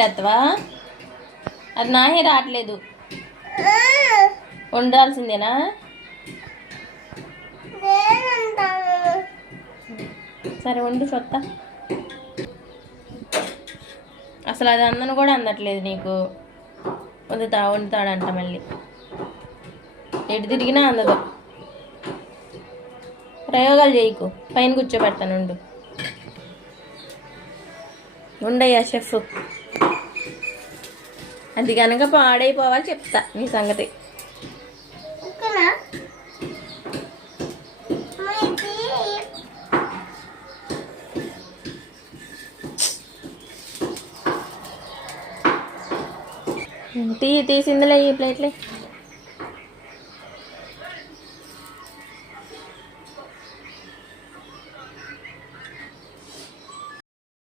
పెట్టేస్తావా? అది నాహే రావట్లేదు, వండాల్సిందేనా? సరే వండు చూస్తా. అసలు అది అందను కూడా అందట్లేదు నీకు. వండుతాడంట మళ్ళీ, ఎటు తిరిగినా అందదు. ప్రయోగాలు చేయకు, పైన కూర్చోబెడతాను. ఉండయ్యా షెఫ్. అది కనుక పాడైపోవాలి చెప్తా నీ సంగతి. తీసిందిలే ఈ ప్లేట్లే.